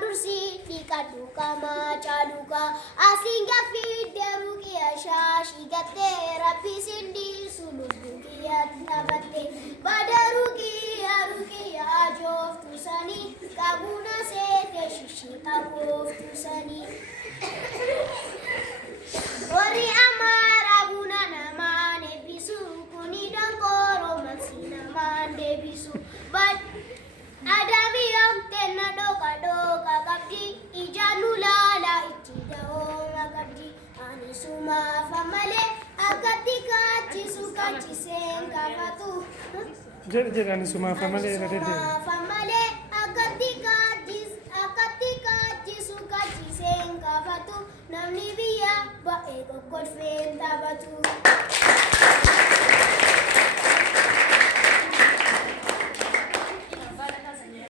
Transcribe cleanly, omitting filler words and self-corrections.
dursi tika kama chaluka asinga fideru ki ashashi gatte rabbi sindi sulubu ki atabate badaru ki aruki ajof tusani kabuna se shishi kabof tusani Wari amara buna namane bisu kuni dangkoro masina mande bisu but adami yang tena doka doka kapdi ijanu lala ichidao magabdi anisuma famale agatika chisuka chisenga fatu jadi anisuma famale famale agatika chisuka chisenga fatu namni biya ba ego godfenda batu